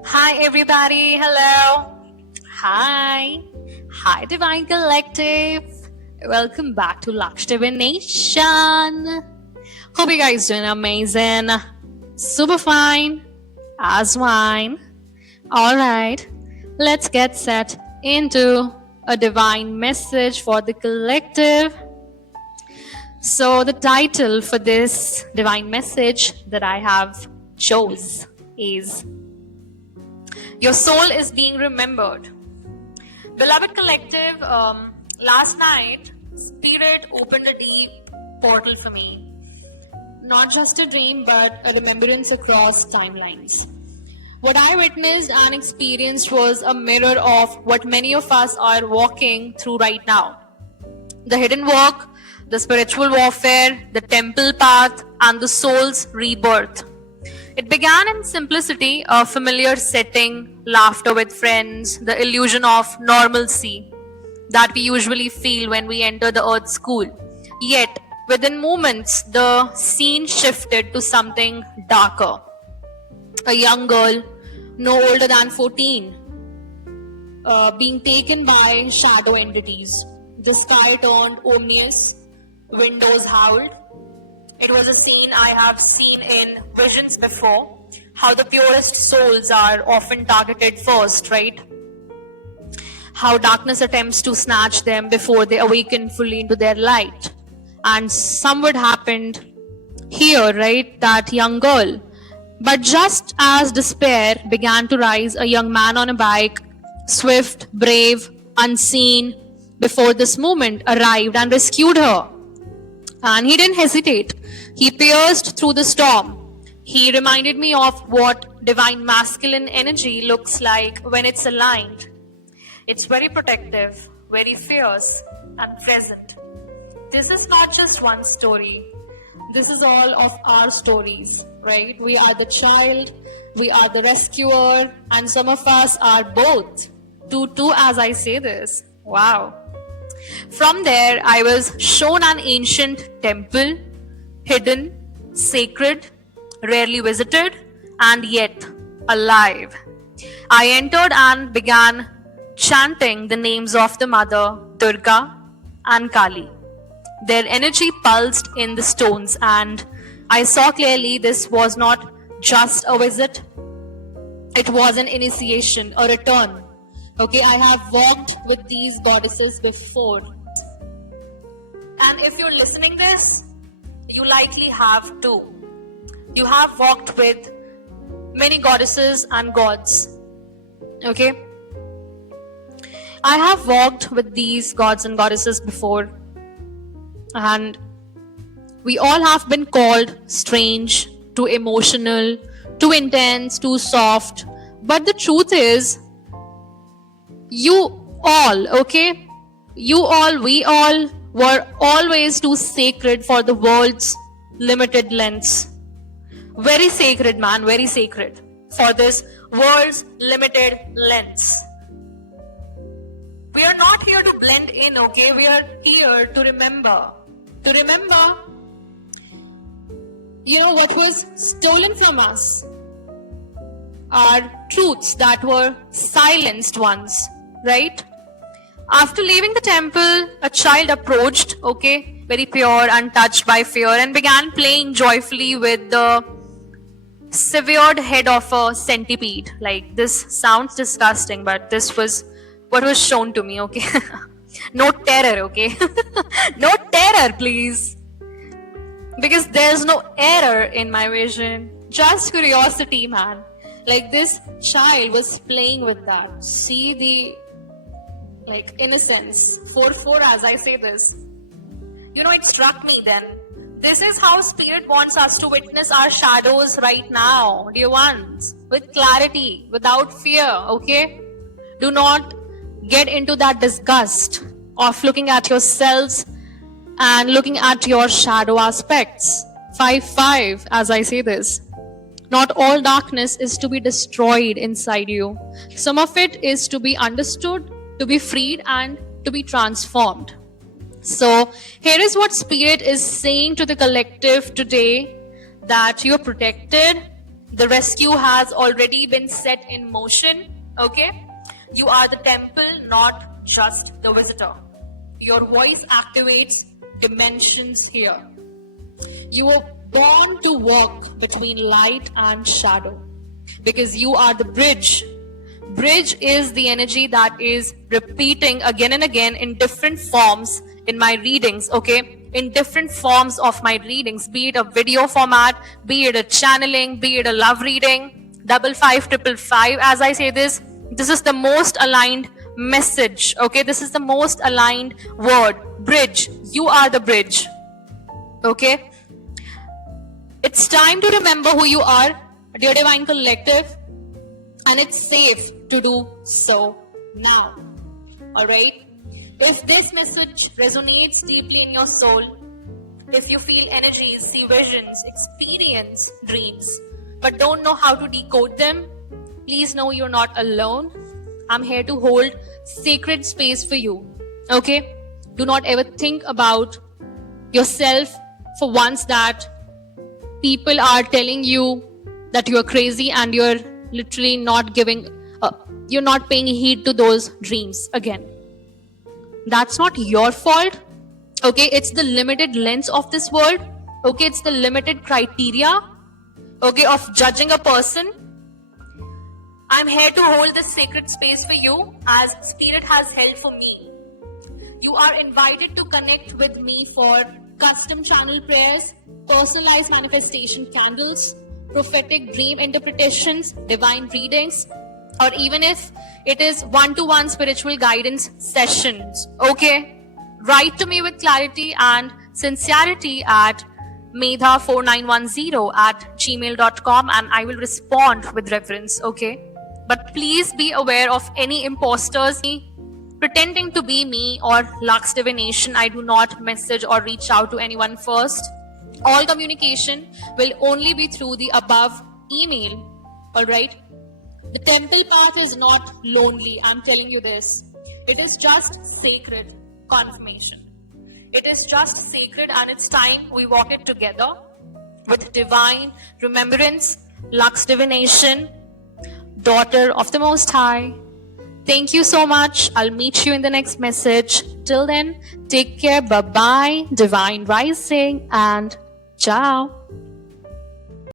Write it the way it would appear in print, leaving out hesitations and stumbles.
Hi, everybody. Hello. Hi. Hi, Divine Collective. Welcome back to Lakshdevi Nation. Hope you guys doing amazing. Super fine. As wine. All right. Let's get set into a divine message for the collective. So the title for this divine message that I have chose is Your Soul is Being Remembered. Beloved collective, last night Spirit opened a deep portal for me. Not just a dream, but a remembrance across timelines. What I witnessed and experienced was a mirror of what many of us are walking through right now. The hidden work, the spiritual warfare, the temple path, and the soul's rebirth. It began in simplicity, a familiar setting, laughter with friends, the illusion of normalcy that we usually feel when we enter the earth school. Yet, within moments, the scene shifted to something darker. A young girl, no older than 14, being taken by shadow entities. The sky turned ominous, windows howled. It was a scene I have seen in visions before, how the purest souls are often targeted first, right? How darkness attempts to snatch them before they awaken fully into their light. And somewhat happened here, right? That young girl. But just as despair began to rise, a young man on a bike, swift, brave, unseen, before this moment arrived and rescued her. And he didn't hesitate. He pierced through the storm. He reminded me of what divine masculine energy looks like when it's aligned. It's very protective, very fierce, and present. This is not just one story. This is all of our stories, right? We are the child, we are the rescuer, and some of us are both. Two as I say this. Wow. From there, I was shown an ancient temple, hidden, sacred, rarely visited, and yet alive. I entered and began chanting the names of the mother, Durga and Kali. Their energy pulsed in the stones, and I saw clearly this was not just a visit, it was an initiation, a return. Okay, I have walked with these goddesses before. And if you're listening this, you likely have too. You have walked with many goddesses and gods. Okay? I have walked with these gods and goddesses before. And we all have been called strange, too emotional, too intense, too soft. But the truth is, you all, okay? You all, we all were always too sacred for the world's limited lens. Very sacred, man, very sacred for this world's limited lens. We are not here to blend in, okay? We are here to remember. To remember, what was stolen from us. Our truths that were silenced once, right? After leaving the temple, a child approached, okay, very pure, untouched by fear, and began playing joyfully with the severed head of a centipede. Like, this sounds disgusting, but this was what was shown to me, okay? No terror, okay? No terror, please. Because there's no error in my vision. Just curiosity, man. Like, this child was playing with that. See the innocence. 4 as I say this. It struck me then. This is how Spirit wants us to witness our shadows right now, dear ones. With clarity, without fear, okay? Do not get into that disgust of looking at yourselves and looking at your shadow aspects. 5 as I say this. Not all darkness is to be destroyed inside you. Some of it is to be understood, to be freed, and to be transformed. So here is what Spirit is saying to the collective today, that you're protected, The rescue has already been set in motion. Okay? You are the temple, not just the visitor. Your voice activates dimensions here. You were born to walk between light and shadow because you are the bridge. Bridge is the energy that is repeating again and again in different forms in my readings, okay? In different forms of my readings, be it a video format, be it a channeling, be it a love reading, 55555. As I say this is the most aligned message, okay? This is the most aligned word. Bridge. You are the bridge, okay? It's time to remember who you are, dear Divine Collective, and it's safe to do so now. Alright? If this message resonates deeply in your soul, if you feel energies, see visions, experience dreams, but don't know how to decode them, please know you're not alone. I'm here to hold sacred space for you. Okay? Do not ever think about yourself for once that people are telling you that you're crazy and you're literally not you're not paying heed to those dreams again. That's not your fault. Okay, it's the limited lens of this world. Okay, it's the limited criteria, okay, of judging a person. I'm here to hold this sacred space for you as Spirit has held for me. You are invited to connect with me for custom channel prayers, personalized manifestation candles, prophetic dream interpretations, divine readings, or even if it is one-to-one spiritual guidance sessions. Okay? Write to me with clarity and sincerity at medha4910@gmail.com and I will respond with reverence. Okay? But please be aware of any imposters pretending to be me or Lux Divination. I do not message or reach out to anyone first. All communication will only be through the above email. Alright? The temple path is not lonely. I'm telling you this. It is just sacred confirmation. It is just sacred and it's time we walk it together with divine remembrance, Lux Divination, daughter of the Most High. Thank you so much. I'll meet you in the next message. Till then, take care. Bye-bye. Divine Rising and ciao.